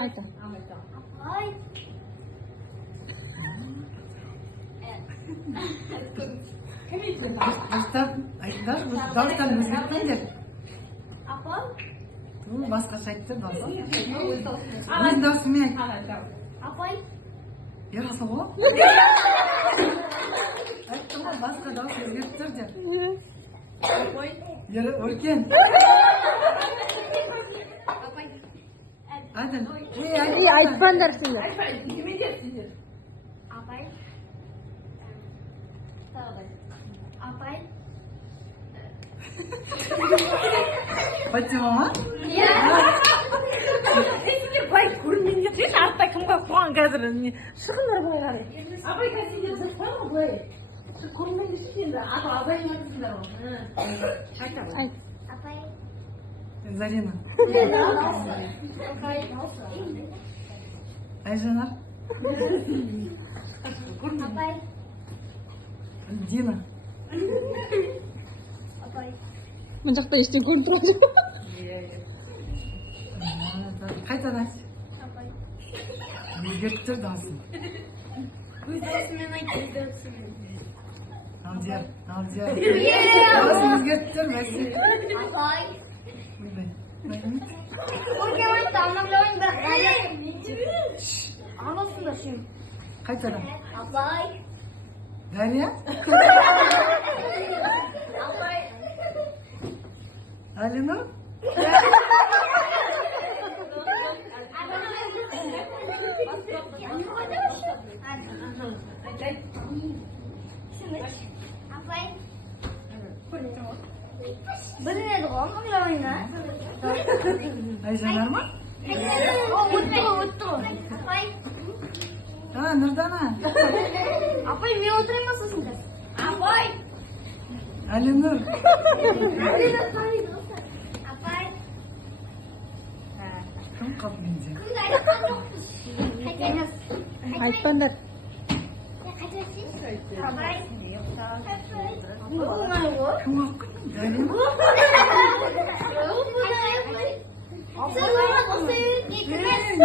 ayta. Ay. Dağıttan özgürtmeyecek. Apa? Bu başka şekilde dağıtın. Biz dağıtmayız. Apa? Yarası bu. Aytdım ama başka dağıt özgürttirdi. Yarı örken. Hadi. İyi aytpanlar sizlar. Apa? Apa? Fatima mı? Vay көрмеңдер сен артта кімге қуған қазір не шығыңдар былай қарай абай қазір жатқан ғой былай көрмеңдер енді абайың айтыңдар ғой айт Apa? Зарина. Apa? Айжанар. Apa? Дина. Apa? мына жақта ештеңе көрініп тұрады Қайтадан айт. Apa? Өзгерттір дауысын. Өз-өзімен айт, өз-өзімен. Алдияр. Дауысын өзгерттір бәсе. Apa? Ойбай. Көрген айтты, анамлауын бірақ ағылсыңдар сен. Қайтадан. Apa? Дарья. Apa? Алина. Білінеді ғой анамлауыңа. Айжанар ма? Өтті ғой. Апай, Нұрдана. апай мен отырайын ба сосын? Апай. Алинұр. Апай. Кім қап менде? Күнді айтқан жоқпыз. Қайтаңыз. айтпаңдар Апай. Бұл оңай ғой. Кім қап Дарья. Сіз оған осы үйге кірмесіз.